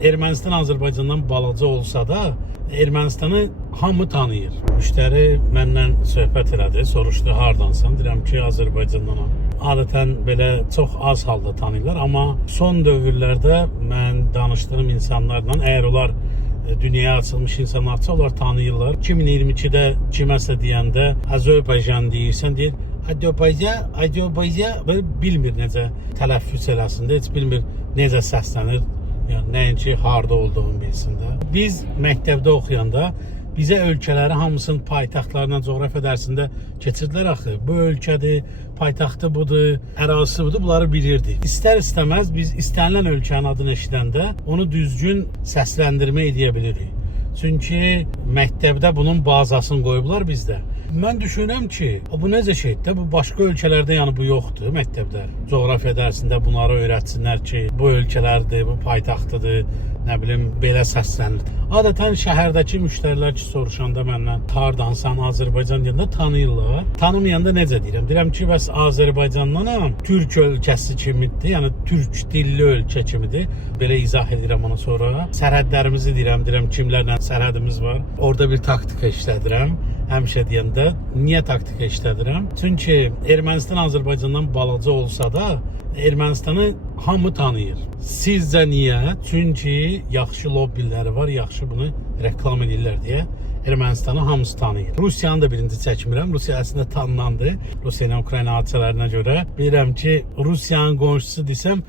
Ermənistan Azərbaycandan balaca olsa da Ermənistanı hamı tanıyır. Müştəri məndən söhbət elədi, soruşdu hardansan? Deyirəm ki, Azərbaycandanam. Adətən belə çox az halda tanıyırlar, amma son dövrlərdə mən danışdığım insanlarla, əgər onlar dünyaya açılmış insanlarsa, onlar tanıyırlar. 2022-də kiməsə deyəndə Azərbaycan deyirsən, deyir Azərbaycan, bilmir necə tələffüz eləsin də, heç bilmir necə səslənir. Yəni nəinki harda olduğunu bilsin də. Biz məktəbdə oxuyanda bizə ölkələri hamısının paytaxtlarına coğrafiya dərsində keçirdilər axı. Bu ölkədir, paytaxtı budur, ərazisi budur, bunları bilirdik. İstər-istəməz biz istənilən ölkənin adını eşidəndə onu düzgün səsləndirmə edə bilirik. Çünki məktəbdə bunun bazasını qoyublar bizdə. Mən düşünürəm ki, bu necə şeydir? Bu başqa ölkələrdə yəni bu yoxdur məktəbdə. Coğrafiya dərsində bunları öyrətsinlər ki, bu ölkələrdir, bu paytaxtıdır, nə bilim belə səslənir. Adətən şəhərdəki müştərilər ki, soruşanda məndən hardansan, Azərbaycan deyəndə tanıyırlar. Tanımayanda necə deyirəm? Deyirəm ki, bəs Azərbaycandanam, Türk ölkəsi kimidir, yəni türk dilli ölkə kimidir. Belə izah edirəm ona sonra. Sərhədlərimizi deyirəm kimlərlə sərhədimiz var. Orada bir taktika işlədirəm. Həmişə deyəndə, niyə taktika işlədirəm? Çünki Ermənistan Azərbaycandan balaca olsa da Ermənistanı hamı tanıyır. Sizcə niyə? Çünki yaxşı lobbiləri var, yaxşı bunu reklam edirlər deyə Ermənistanı hamısı tanıyır. Rusiyanı da birinci çəkmirəm. Rusiya əslində tanınandır. Rusiya ilə Ukrayna hadisələrinə görə. Bilirəm ki, Rusiyanın qonşusu desəm,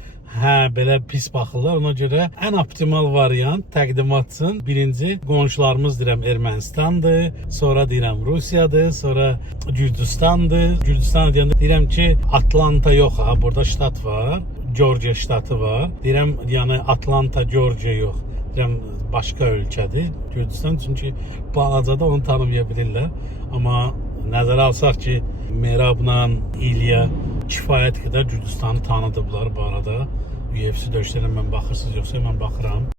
belə pis baxırlar. Ona görə ən optimal variant təqdimat üçün birinci qonşularımız deyirəm Ermənistandır, sonra deyirəm Rusiyadır, sonra Gürcüstandır. Gürcüstan deyəndə deyirəm ki, Atlanta yox ha, burada ştat var, Georgia ştatı var. Deyirəm, yəni Atlanta, Georgia yox. Deyirəm, başqa ölkədir Gürcüstan, çünki balacada onu tanımaya bilirlər. Amma nəzərə alsaq ki, Merabla İlya kifayət qədər Gürcüstanı tanıdıblar bu arada. UFC döyüşlərinə mən baxırsınız, yoxsa mən baxıram.